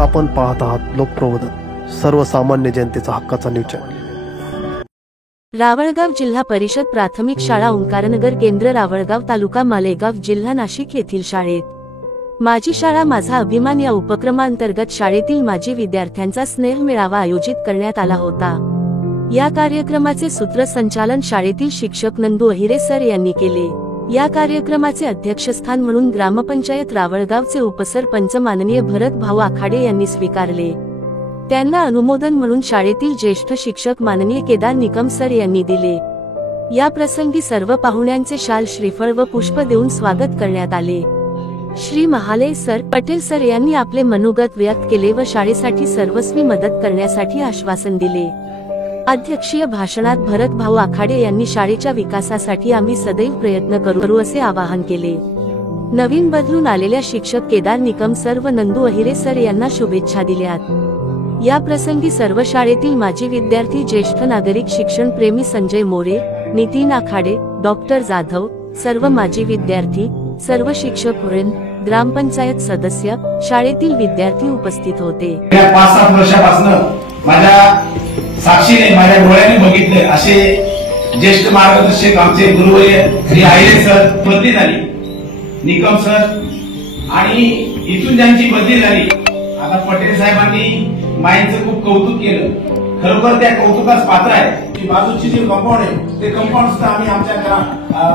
आपण पाहत आहात लोकप्रबोधन, सर्वसामान्य जनतेचा हक्काचा न्यूज चॅनल। रावळगाव जिल्हा परिषद प्राथमिक शाळा ओंकारनगर केंद्र रावळगाव तालुका मालेगाव जिल्हा नाशिक येथील शाळेत माझी शाळा माझा अभिमान या उपक्रमांतर्गत शाळेतील माजी विद्यार्थ्यांचा स्नेह मेळावा आयोजित करण्यात आला होता। या कार्यक्रमाचे सूत्रसंचालन शाळेतील शिक्षक नंदू अहिरे सर यांनी केले। या कार्यक्रमाचे अध्यक्षस्थान म्हणून ग्रामपंचायत रावळगावचे उपसरपंच माननीय भरत भाऊ आखाडे यांनी स्वीकारले। त्यांना अनुमोदन म्हणून शाळेतील ज्येष्ठ शिक्षक माननीय केदार निकम सर यांनी दिले। या प्रसंगी सर्व पाहुण्यांचे शाल, श्रीफळ व पुष्प देऊन स्वागत करण्यात आले। श्री महाले सर, पटेल सर यांनी आपले मनोगत व्यक्त केले व शाळेसाठी सर्वस्वी मदत करण्यासाठी आश्वासन दिले। अध्यक्षीय भाषणात भरत भाऊ आखाडे यांनी शाळेच्या विकासासाठी आम्ही सदैव प्रयत्न करू असे आवाहन केले। नवीन बदलून आलेल्या शिक्षक केदार निकम सर व नंदू अहिरे सर यांना शुभेच्छा दिल्यात। या प्रसंगी सर्व शाळेतील माजी विद्यार्थी, ज्येष्ठ नागरिक, शिक्षण प्रेमी संजय मोरे, नितीन आखाडे, डॉक्टर जाधव, सर्व माजी विद्यार्थी, सर्व शिक्षक वृंद, ग्रामपंचायत सदस्य, शाळेतील विद्यार्थी उपस्थित होते। 5-7 वर्षापासून माझ्या साक्षीने, माझ्या डोळ्याने बघितले असे ज्येष्ठ मार्गदर्शक आमचे गुरुवर्य श्री आहिरे सर बदली झाली, निकम सर, आणि इथून ज्यांची बदली झाली आता पटेल साहेबांनी माईंचं खूप कौतुक केलं। खरोखर त्या कौतुकास पात्र आहे की बाजूची जी कंपाऊंड आहे ते कंपाऊंड सुद्धा आम्ही आमच्या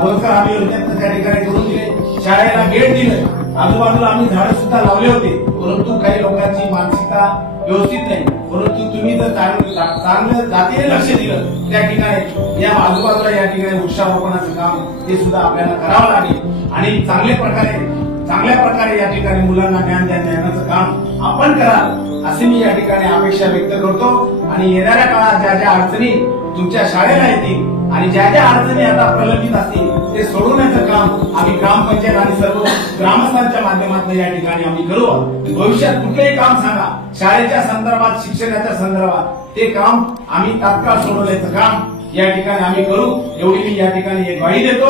रोजगार हमी योजनेत त्या ठिकाणी करून दिले, शाळेला गेट दिलं, आजूबाजूला आम्ही झाडं सुद्धा लावले होते। परंतु काही लोकांची मानसिकता व्यवस्थित नाही, परंतु तुम्ही जर चांगलं जातीने लक्ष दिलं त्या ठिकाणी या आजूबाजूला या ठिकाणी वृक्षारोपणाचं काम ते सुद्धा आपल्याला करावं लागेल आणि चांगल्या प्रकारे या ठिकाणी मुलांना ज्ञान देण्याचं काम आपण कराल असे मी या ठिकाणी अपेक्षा व्यक्त करतो। आणि येणाऱ्या काळात ज्या ज्या अडचणी तुमच्या शाळेला येतील आणि ज्या ज्या अडचणी आता प्रलंबित असतील ते सोडवण्याचं काम आम्ही ग्रामपंचायत आणि सर्व ग्रामस्थांच्या माध्यमातून या ठिकाणी आम्ही करू। भविष्यात कुठलेही काम सांगा शाळेच्या संदर्भात, शिक्षणाच्या संदर्भात, ते काम आम्ही तात्काळ सोडवण्याचं काम या ठिकाणी आम्ही करू, एवढी मी या ठिकाणी एक ग्वाही देतो।